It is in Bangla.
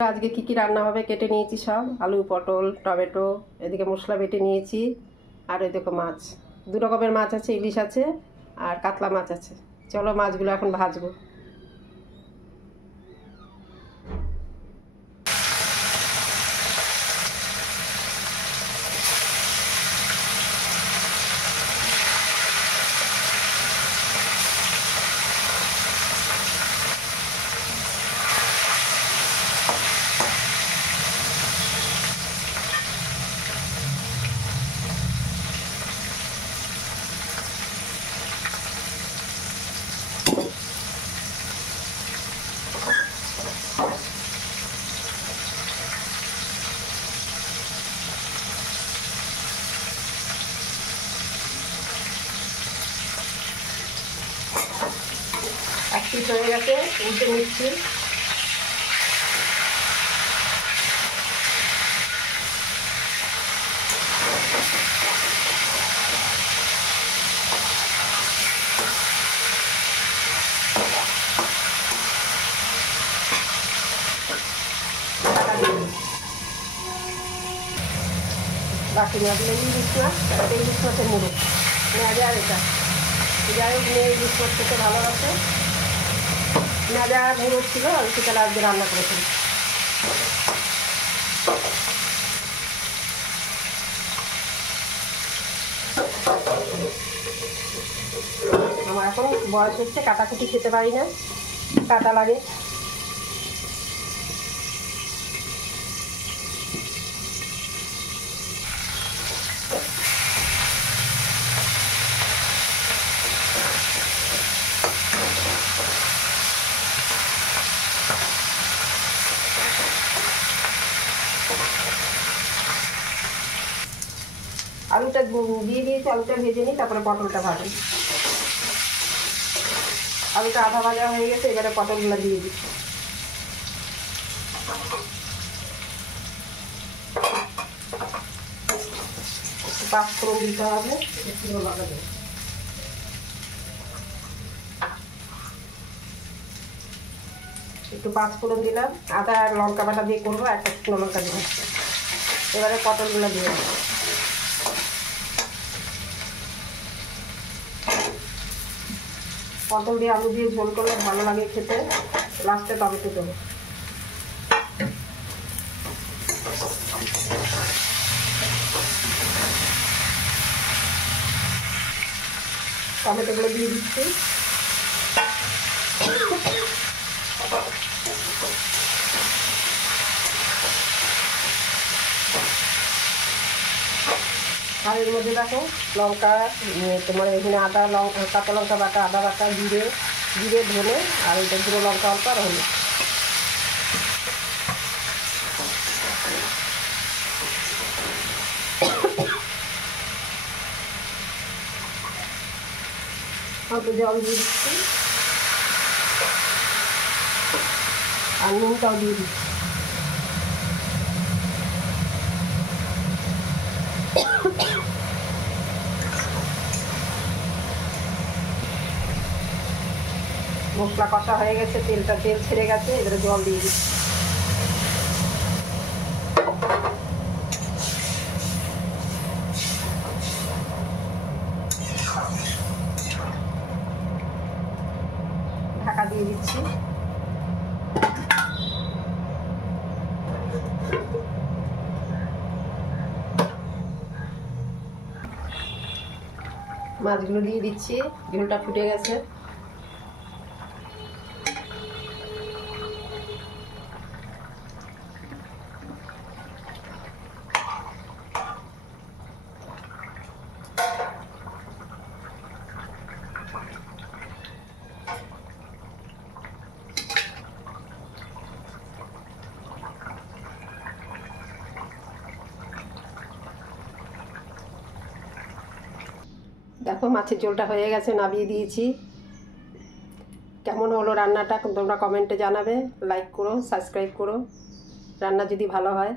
আজকে কি কি রান্না হবে কেটে নিয়েছি সব, আলু পটল টমেটো, এদিকে মশলা বেটে নিয়েছি। আর এই দেখো মাছ, দু রকমের মাছ আছে, ইলিশ আছে আর কাতলা মাছ আছে। চলো মাছগুলো এখন ভাজবো। এক পিস হয়ে গেছে, উল্টে নিচ্ছি। বাকি মাছগুলো ইলিশ মাছ, ইলিশ মাছের মুড়ো নেওয়া আর এটা যাই হোক, মেয়ে ইলিশ মাছ খেতে ভালোবাসে। নেওয়া মুড়ো ছিল, আমি সেটা আজকে রান্না করেছিলাম। আমার এখন বয়স হচ্ছে, কাটাকুটি খেতে পারি না, কাটা লাগে। আলুটা দিয়ে দিয়েছি, আলুটা ভেজে নিই, তারপরে পটলটা ভাজি। আলুটা আধা ভাজা হয়ে গেছে, এবারে পটলগুলো দিয়ে দিচ্ছি। পাঁচফোড়ন দিতে হবে, একটু পাঁচফোড়ন দিলাম, আদা আর লঙ্কা বাটা দিয়ে করবো, একটা শুকনো লঙ্কা দিলাম। এবারে পটলগুলো দিয়ে দেবো। পটল দিয়ে আলু দিয়ে ঝোল করলে ভালো লাগে খেতে। লাস্টে টমেটো দেবো। টমেটোগুলো দিয়ে দিচ্ছি। আর এর মধ্যে দেখো লঙ্কা, তোমার এখানে আদা লঙ্কা, কাঁচা লঙ্কা বাটা, আদা বাটা, জিরে ধনে, আর এটা গুঁড়ো লঙ্কা অল্প আর হলুদ। অল্প জল দিয়ে দিচ্ছি আর নুনটাও দিয়ে দিচ্ছি। মশলা কষা হয়ে গেছে, তেল ছেড়ে গেছে, এবারে জল দিয়ে দিচ্ছি। ঢাকা দিয়ে দিচ্ছি। মাছগুলো দিয়ে দিচ্ছি, ঝোলটা ফুটে গেছে। দেখো মাছের ঝোলটা হয়ে গেছে, নামিয়ে দিয়েছি। কেমন হলো রান্নাটা তোমরা কমেন্টে জানাবে, লাইক করো, সাবস্ক্রাইব করো। রান্না যদি ভালো হয়